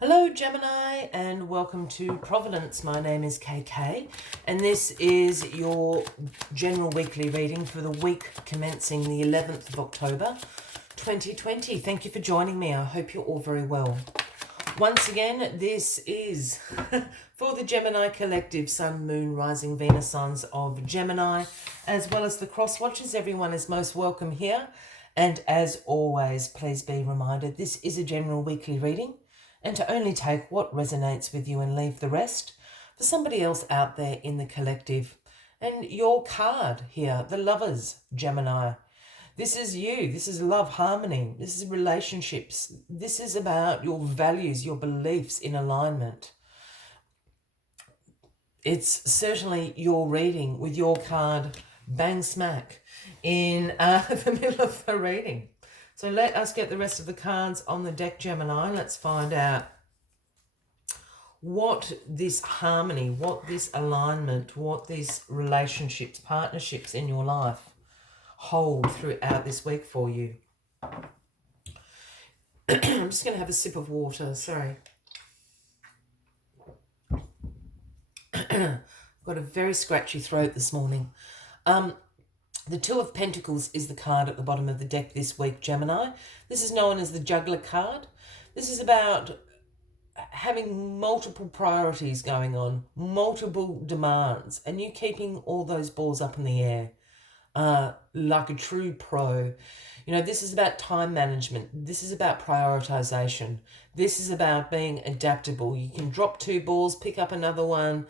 Hello Gemini and welcome to Providence. My name is KK and this is your general weekly reading for the week commencing the 11th of October 2020. Thank you for joining me. I hope you're all very well. Once again, this is for the Gemini collective, Sun, Moon, Rising, Venus signs of Gemini, as well as the cross watchers. Everyone is most welcome here. And as always, please be reminded this is a general weekly reading and to only take what resonates with you and leave the rest for somebody else out there in the collective. And your card here, the Lovers, Gemini. This is you. This is love, harmony. This is relationships. This is about your values, your beliefs in alignment. It's certainly your reading with your card bang smack in the middle of the reading. So let us get the rest of the cards on the deck, Gemini. Let's find out what this harmony, what this alignment, what these relationships, partnerships in your life hold throughout this week for you. I'm just going to have a sip of water, sorry. I've got a very scratchy throat this morning. The Two of Pentacles is the card at the bottom of the deck this week, Gemini. This is known as the Juggler Card. This is about having multiple priorities going on, multiple demands, and you keeping all those balls up in the air like a true pro. You know, this is about time management. This is about prioritization. This is about being adaptable. You can drop two balls, pick up another one,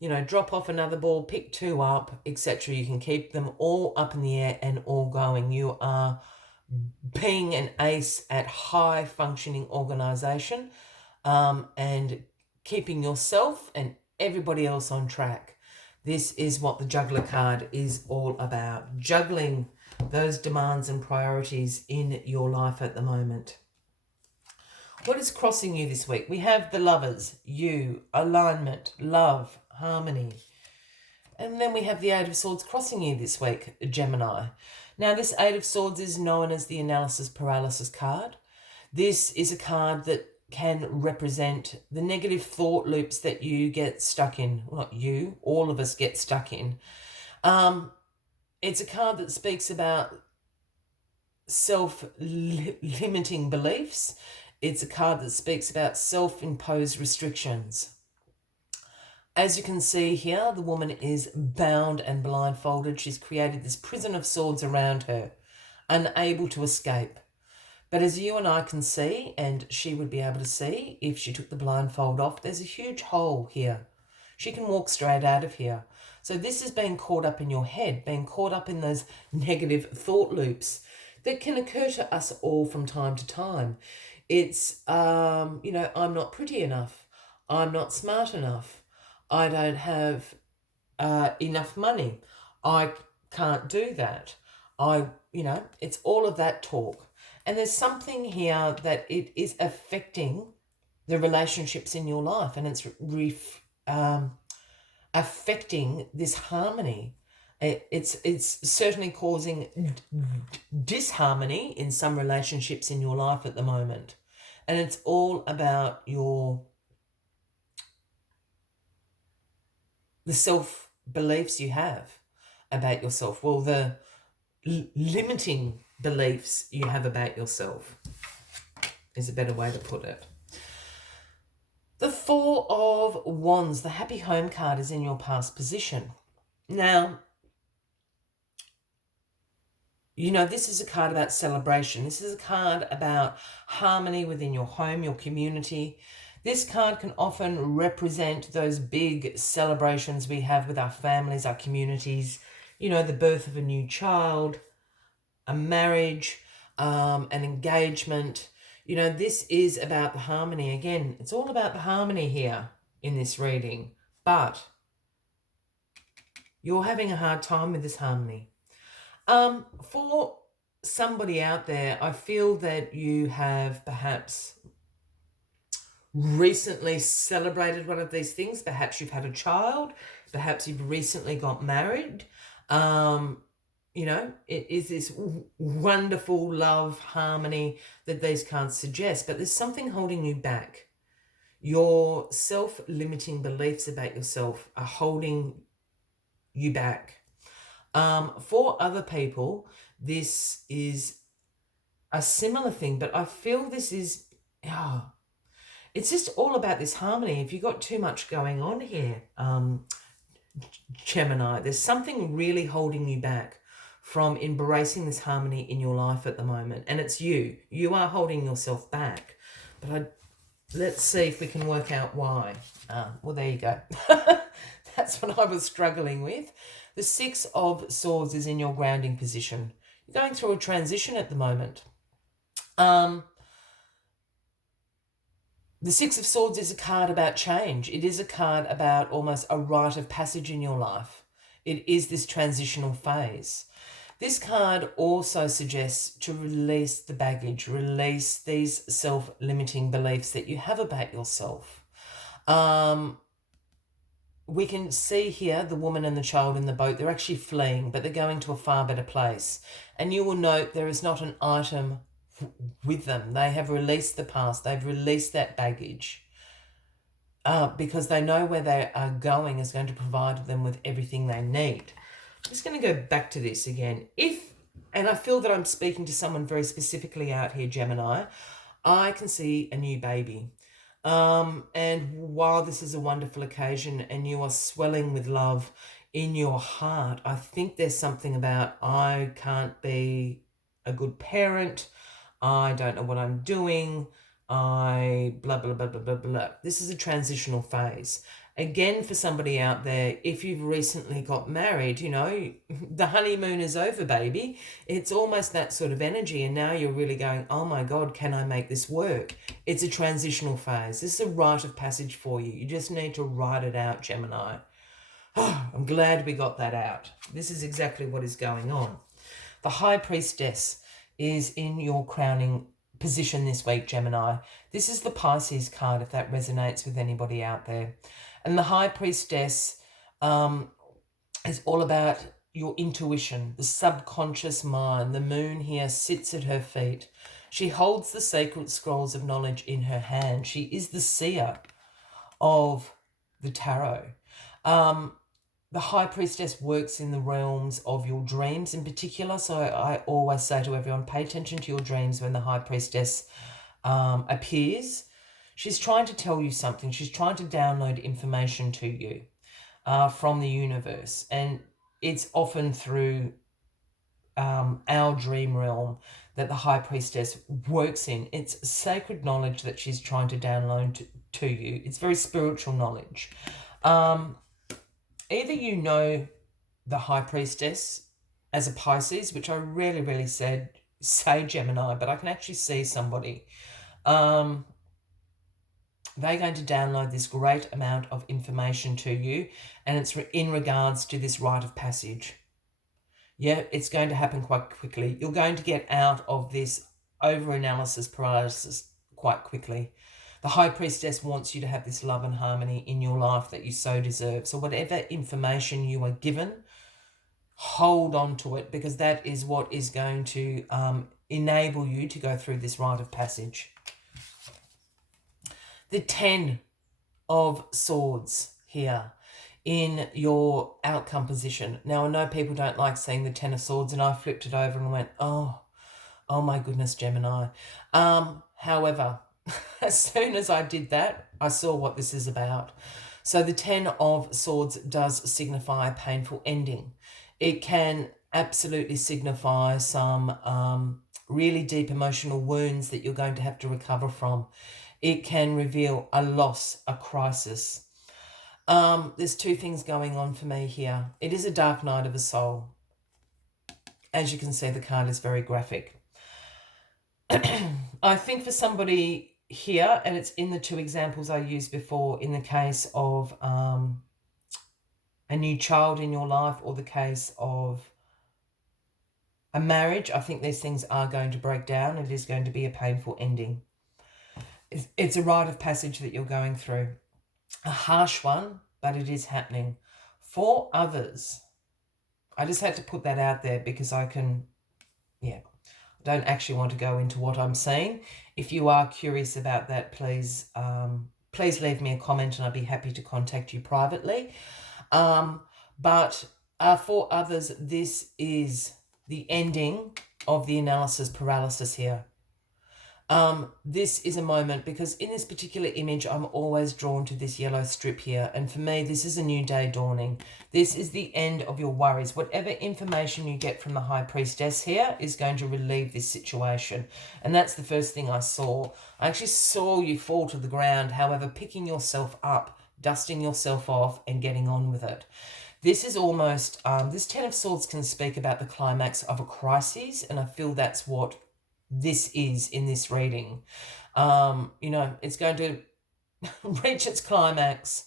you know, drop off another ball, pick two up, etc. You can keep them all up in the air and all going. You are being an ace at high functioning organization and keeping yourself and everybody else on track. This is what the Juggler card is all about. Juggling those demands and priorities in your life at the moment. What is crossing you this week? We have the Lovers, you, alignment, love, harmony. And then we have the Eight of Swords crossing you this week, Gemini. Now, this Eight of Swords is known as the Analysis Paralysis card. This is a card that can represent the negative thought loops that you get stuck in. Well, not you, all of us get stuck in. It's a card that speaks about self-limiting beliefs. It's a card that speaks about self-imposed restrictions. As you can see here, the woman is bound and blindfolded. She's created this prison of swords around her, unable to escape. But as you and I can see, and she would be able to see if she took the blindfold off, there's a huge hole here. She can walk straight out of here. So this is being caught up in your head, being caught up in those negative thought loops that can occur to us all from time to time. It's, you know, I'm not pretty enough. I'm not smart enough. I don't have enough money. I can't do that. It's all of that talk. And there's something here that it is affecting the relationships in your life, and it's affecting this harmony. It's certainly causing disharmony in some relationships in your life at the moment. And it's all about the self-beliefs you have about yourself. Well, the limiting beliefs you have about yourself is a better way to put it. The Four of Wands, the Happy Home card, is in your past position. Now, you know, this is a card about celebration. This is a card about harmony within your home, your community. This card can often represent those big celebrations we have with our families, our communities, you know, the birth of a new child, a marriage, an engagement. You know, this is about the harmony. Again, it's all about the harmony here in this reading, but you're having a hard time with this harmony. For somebody out there, I feel that you have perhaps recently celebrated one of these things. Perhaps you've had a child. Perhaps you've recently got married. You know, it is this wonderful love, harmony that these cards suggest, but there's something holding you back. Your self-limiting beliefs about yourself are holding you back. For other people, this is a similar thing, but I feel this is, it's just all about this harmony. If you've got too much going on here, Gemini, there's something really holding you back from embracing this harmony in your life at the moment. And it's you. You are holding yourself back. But let's see if we can work out why. Well, there you go. That's what I was struggling with. The Six of Swords is in your grounding position. You're going through a transition at the moment. The Six of Swords is a card about change. It is a card about almost a rite of passage in your life. It is this transitional phase. This card also suggests to release the baggage, release these self-limiting beliefs that you have about yourself. We can see here the woman and the child in the boat. They're actually fleeing, but they're going to a far better place. And you will note there is not an item with them. They have released the past. They've released that baggage because they know where they are going is going to provide them with everything they need. I'm just going to go back to this again. And I feel that I'm speaking to someone very specifically out here, Gemini, I can see a new baby. And while this is a wonderful occasion and you are swelling with love in your heart, I think there's something about I can't be a good parent. I don't know what I'm doing. I blah, blah, blah, blah, blah, blah. This is a transitional phase. Again, for somebody out there, if you've recently got married, you know, the honeymoon is over, baby. It's almost that sort of energy. And now you're really going, oh my God, can I make this work? It's a transitional phase. This is a rite of passage for you. You just need to write it out, Gemini. Oh, I'm glad we got that out. This is exactly what is going on. The High Priestess is in your crowning position this week, Gemini. This is the Pisces card, if that resonates with anybody out there. And the High Priestess is all about your intuition, the subconscious mind. The moon here sits at her feet. She holds the sacred scrolls of knowledge in her hand. She is the seer of the tarot. The High Priestess works in the realms of your dreams in particular. So I always say to everyone, pay attention to your dreams when the High Priestess appears. She's trying to tell you something. She's trying to download information to you from the universe. And it's often through our dream realm that the High Priestess works in. It's sacred knowledge that she's trying to download to you. It's very spiritual knowledge. Either you know the High Priestess as a Pisces, which I really say Gemini, but I can actually see somebody. They're going to download this great amount of information to you, and it's in regards to this rite of passage. Yeah, it's going to happen quite quickly. You're going to get out of this over-analysis paralysis quite quickly. The High Priestess wants you to have this love and harmony in your life that you so deserve. So whatever information you are given, hold on to it, because that is what is going to enable you to go through this rite of passage. The 10 of Swords here in your outcome position. Now, I know people don't like seeing the 10 of Swords, and I flipped it over and went, oh my goodness, Gemini. However, as soon as I did that, I saw what this is about. So the 10 of Swords does signify a painful ending. It can absolutely signify some really deep emotional wounds that you're going to have to recover from. It can reveal a loss, a crisis. There's two things going on for me here. It is a dark night of the soul. As you can see, the card is very graphic. I think for somebody here, and it's in the two examples I used before, in the case of a new child in your life or the case of a marriage, I think these things are going to break down. It is going to be a painful ending. It's a rite of passage that you're going through. A harsh one, but it is happening. For others, I just had to put that out there because I don't actually want to go into what I'm saying. If you are curious about that, please please leave me a comment and I'd be happy to contact you privately. But for others, this is the ending of the analysis paralysis here. This is a moment, because in this particular image, I'm always drawn to this yellow strip here. And for me, this is a new day dawning. This is the end of your worries. Whatever information you get from the High Priestess here is going to relieve this situation. And that's the first thing I saw. I actually saw you fall to the ground, however, picking yourself up, dusting yourself off and getting on with it. This is almost, this Ten of Swords can speak about the climax of a crisis, and I feel that's what this is in this reading. You know, it's going to reach its climax.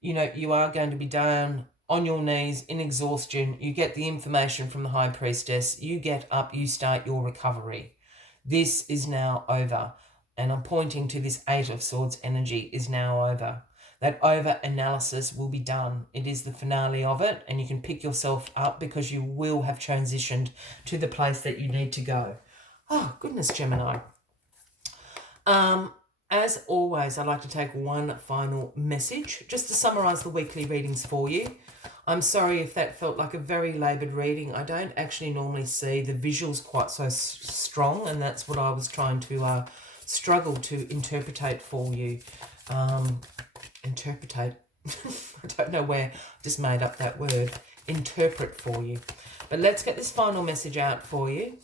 You know, you are going to be down on your knees in exhaustion. You get the information from the High Priestess. You get up, you start your recovery. This is now over. And I'm pointing to this Eight of Swords energy is now over. That over-analysis will be done. It is the finale of it, and you can pick yourself up because you will have transitioned to the place that you need to go. Oh, goodness, Gemini. As always, I'd like to take one final message, just to summarise the weekly readings for you. I'm sorry if that felt like a very laboured reading. I don't actually normally see the visuals quite so strong, and that's what I was trying to struggle to interpretate for you. Interpretate. I don't know where I just made up that word. Interpret for you. But let's get this final message out for you.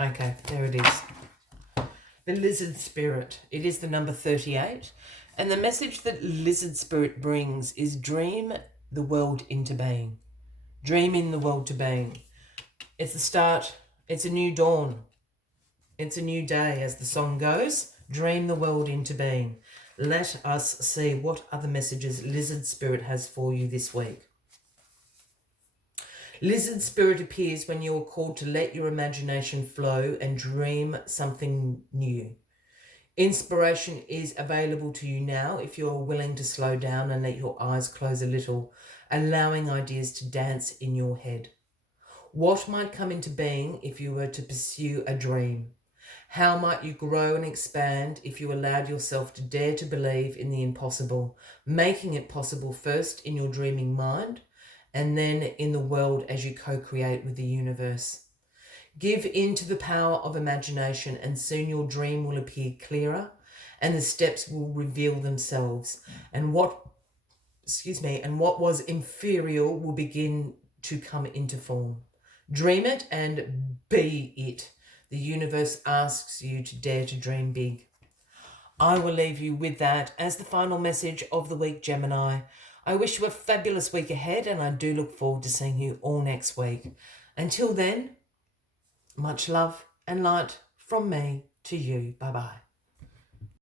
Okay, there it is. The Lizard Spirit. It is the number 38. And the message that Lizard Spirit brings is dream the world into being. Dream in the world to being. It's the start. It's a new dawn. It's a new day, as the song goes. Dream the world into being. Let us see what other messages Lizard Spirit has for you this week. Lizard Spirit appears when you are called to let your imagination flow and dream something new. Inspiration is available to you now if you are willing to slow down and let your eyes close a little, allowing ideas to dance in your head. What might come into being if you were to pursue a dream? How might you grow and expand if you allowed yourself to dare to believe in the impossible, making it possible first in your dreaming mind and then in the world as you co-create with the universe? Give in to the power of imagination, and soon your dream will appear clearer and the steps will reveal themselves. And what was inferior will begin to come into form. Dream it and be it. The universe asks you to dare to dream big. I will leave you with that as the final message of the week, Gemini. I wish you a fabulous week ahead, and I do look forward to seeing you all next week. Until then, much love and light from me to you. Bye-bye.